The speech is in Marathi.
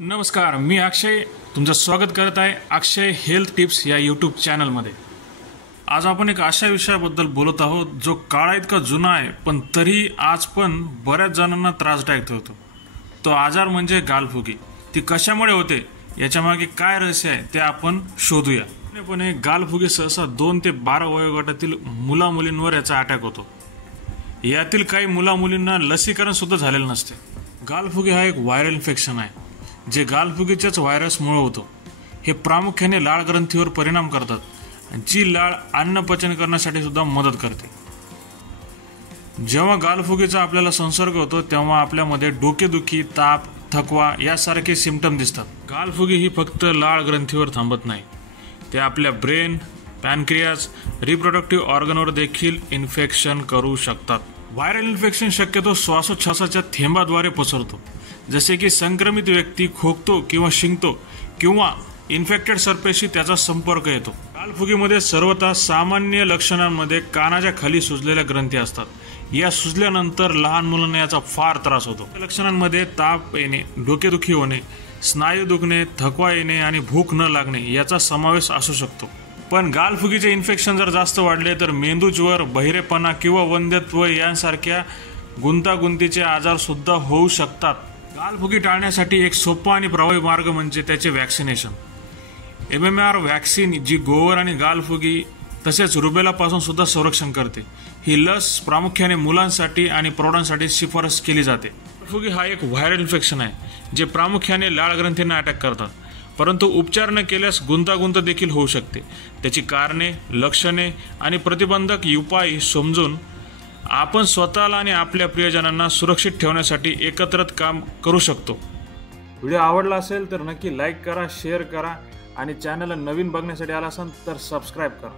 नमस्कार, मी अक्षय तुमचं स्वागत करत आहे अक्षय हेल्थ टिप्स या यूट्यूब चॅनलमध्ये। आज आपण एक अशा विषयाबद्दल बोलत आहोत जो काळा इतका जुना आहे पण तरी आज पण बऱ्याच जणांना त्रासदायक ठरतो। तो आजार म्हणजे गालफुगी। ती कशामुळे होते याच्या मागे काय रहस्य आहे ते आपण शोधूया। पण गालफुगी सहसा 2 ते 12 वयोगटातील मुला-मुलींवर याचा अटॅक होतो। यातील काही मुला-मुलींना लसीकरण सुद्धा झालेलं नसते। गालफुगी हा एक व्हायरल इन्फेक्शन आहे जे गालफुगीच्याच व्हायरसमुळे होतो। हे प्रामुख्याने लाळ ग्रंथीवर परिणाम करतात, जी लाळ अन्न पचन करण्यासाठी सुद्धा मदत करते। जेव्हा गालफुगीचा आपल्याला संसर्ग होतो तेव्हा आपल्यामध्ये डोकेदुखी, ताप, थकवा यासारखे सिम्पटम दिसतात। गालफुगी ही फक्त लाळ ग्रंथीवर थांबत नाही, ते आपल्या ब्रेन, पॅनक्रियाज, रिप्रोडक्टिव्ह ऑर्गनवर देखील इन्फेक्शन करू शकतात। व्हायरल इन्फेक्शन शक्यतो श्वासोच्छवासाच्या थेंबाद्वारे पसरतो, जसे की संक्रमित व्यक्ती खोकतो किंवा शिंकतो किंवा इन्फेक्टेड सर्पेशी त्याचा संपर्क येतो। गालफुगीमध्ये सर्वतः सामान्य लक्षणांमध्ये कानाच्या खाली सुजलेल्या ग्रंथी असतात। या सुजल्यानंतर लहान मुलांना याचा फार त्रास होतो। लक्षणांमध्ये ताप येणे, डोकेदुखी होणे, स्नायू दुखणे, थकवा येणे आणि भूक न लागणे याचा समावेश असू शकतो। पण गालफुगीचे इन्फेक्शन जर जास्त वाढले तर मेंदूज्वर, बहिरेपणा किंवा वंध्यत्व यांसारख्या गुंतागुंतीचे आजार सुद्धा होऊ शकतात। गालफुगी टाळण्यासाठी एक सोपा आणि प्रभावी मार्ग म्हणजे त्याचे वॅक्सिनेशन। MMR वॅक्सिन जी गोवर आणि गालफुगी तसेच रुबेलापासून सुद्धा संरक्षण करते। ही लस प्रामुख्याने मुलांसाठी आणि प्रौढांसाठी शिफारस केली जाते। गालफुगी हा एक व्हायरल इन्फेक्शन आहे जे प्रामुख्याने लाळ ग्रंथींना अटॅक करतात, परंतु उपचार न केल्यास गुंतागुंत देखील होऊ शकते। त्याची कारणे, लक्षणे आणि प्रतिबंधक उपाय समजून आपण स्वतःला आणि आपल्या प्रियजनांना सुरक्षित ठेवण्यासाठी एकत्रित काम करू शकतो। व्हिडिओ आवडला असेल तर नक्की लाईक करा, शेअर करा आणि चॅनलला नवीन बघण्यासाठी आला असाल तर सबस्क्राईब करा।